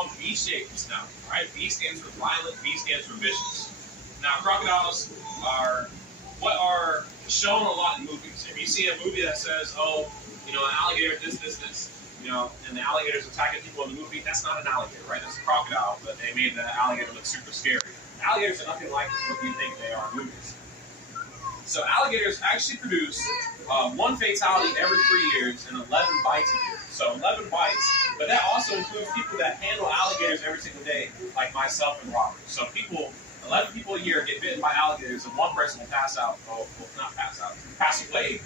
called V-shaped now. All right, V stands for violent, V stands for vicious. Now, crocodiles are what are shown a lot in movies. If you see a movie that says, oh, you know, an alligator, this, you know, and the alligator's attacking people in the movie, that's not an alligator, right? That's a crocodile, but they made the alligator look super scary. Alligators are nothing like what you think they are in movies. So alligators actually produce 1 fatality every 3 years and 11 bites a year. So 11 bites, but that also includes people that handle alligators every single day, like myself and Robert. So 11 people a year get bitten by alligators, and 1 person will pass out, well, not pass out, pass away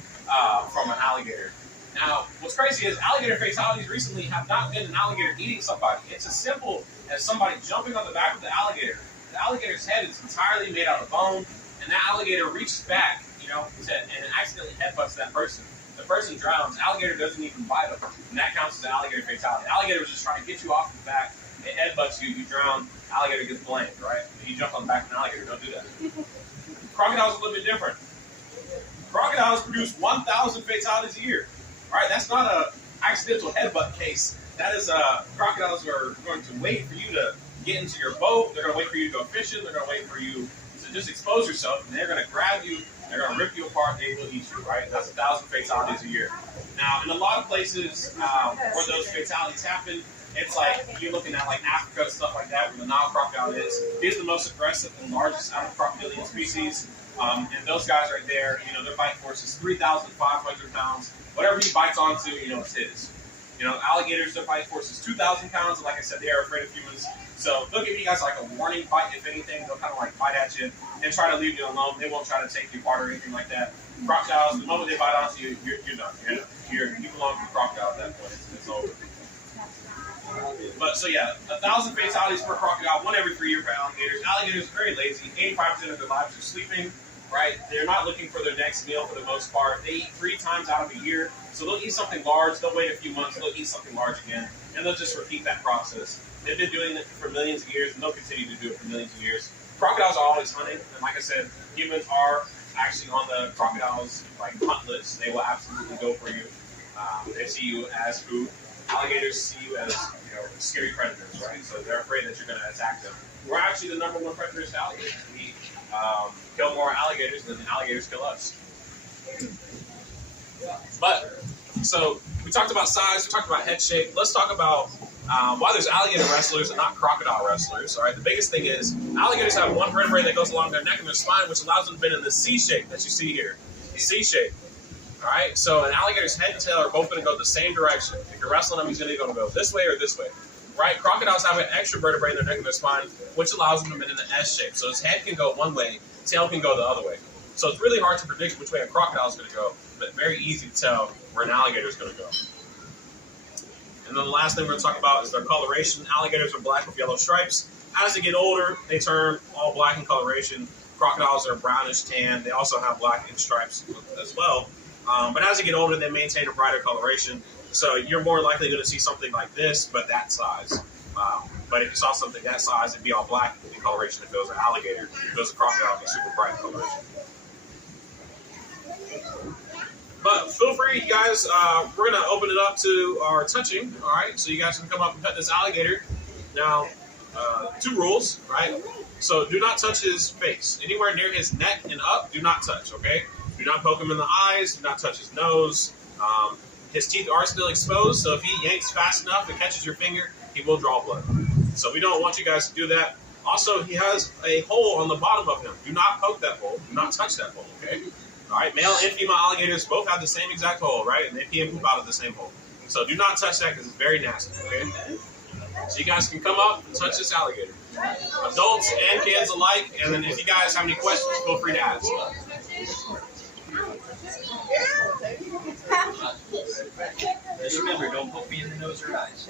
from an alligator. Now, what's crazy is alligator fatalities recently have not been an alligator eating somebody. It's as simple as somebody jumping on the back of the alligator. The alligator's head is entirely made out of bone, and that alligator reaches back, you know, and accidentally headbutts that person. The person drowns. Alligator doesn't even bite them, and that counts as an alligator fatality. Alligator was just trying to get you off the back. It headbutts you, you drown. Alligator gets blamed, right? You jump on the back of an alligator. Don't do that. Crocodiles are a little bit different. Crocodiles produce 1,000 fatalities a year. All right, that's not an accidental headbutt case. That is crocodiles are going to wait for you to get into your boat. They're going to wait for you to go fishing. They're going to wait for you to just expose yourself, and they're going to grab you. They're going to rip you apart. They will eat you, right? That's 1,000 fatalities a year. Now, in a lot of places where those fatalities happen, it's like you're looking at like Africa, stuff like that, where the Nile crocodile is. He's the most aggressive and largest out of crocodilian species. And those guys right there, you know, their bite force is 3,500 pounds. Whatever he bites onto, you know, it's his. You know, alligators, their bite force is 2,000 pounds, and like I said, they are afraid of humans. So they'll give you guys like a warning bite, if anything. They'll kind of like bite at you and try to leave you alone. They won't try to take you apart or anything like that. Crocodiles, the moment they bite onto you, you're done. You belong to the crocodile at that point. It's over. But so yeah, 1,000 fatalities per crocodile, 1 every 3 years for alligators. Alligators are very lazy. 85% of their lives are sleeping. Right? They're not looking for their next meal for the most part. They eat 3 times out of a year. So they'll eat something large, they'll wait a few months, they'll eat something large again, and they'll just repeat that process. They've been doing it for millions of years, and they'll continue to do it for millions of years. Crocodiles are always hunting, and like I said, humans are actually on the crocodiles' like hunt list. They will absolutely go for you. They see you as food. Alligators see you as, you know, scary predators, right? So they're afraid that you're going to attack them. We're actually the #1 predators to alligators. We kill more alligators than the alligators kill us. But, so, we talked about size, we talked about head shape. Let's talk about why there's alligator wrestlers and not crocodile wrestlers. All right, the biggest thing is alligators have 1 vertebrae that goes along their neck and their spine, which allows them to bend in the C shape that you see here. The C shape. All right, so an alligator's head and tail are both going to go the same direction. If you're wrestling them, he's either going to go this way or this way. Right? Crocodiles have an extra vertebrae in their neck and their spine, which allows them to bend in the S shape. So his head can go one way, tail can go the other way. So it's really hard to predict which way a crocodile is going to go, but very easy to tell where an alligator is going to go. And then the last thing we're going to talk about is their coloration. Alligators are black with yellow stripes. As they get older, they turn all black in coloration. Crocodiles are brownish tan. They also have black in stripes as well. But as they get older, they maintain a brighter coloration. So you're more likely going to see something like this, but that size. But if you saw something that size, it'd be all black in coloration if it was an alligator. If it was a crocodile, it'd be super bright in coloration. But feel free, you guys, we're going to open it up to our touching, all right? So you guys can come up and pet this alligator. Now, 2 rules, right? So do not touch his face. Anywhere near his neck and up, do not touch, okay? Do not poke him in the eyes. Do not touch his nose. His teeth are still exposed, so if he yanks fast enough and catches your finger, he will draw blood. So we don't want you guys to do that. Also, he has a hole on the bottom of him. Do not poke that hole. Do not touch that hole, okay? All right, male and female alligators both have the same exact hole, right? And they pee and poop out of the same hole. So do not touch that because it's very nasty, okay? So you guys can come up and touch this alligator. Adults and kids alike. And then if you guys have any questions, feel free to ask. Just remember, don't poke me in the nose or eyes.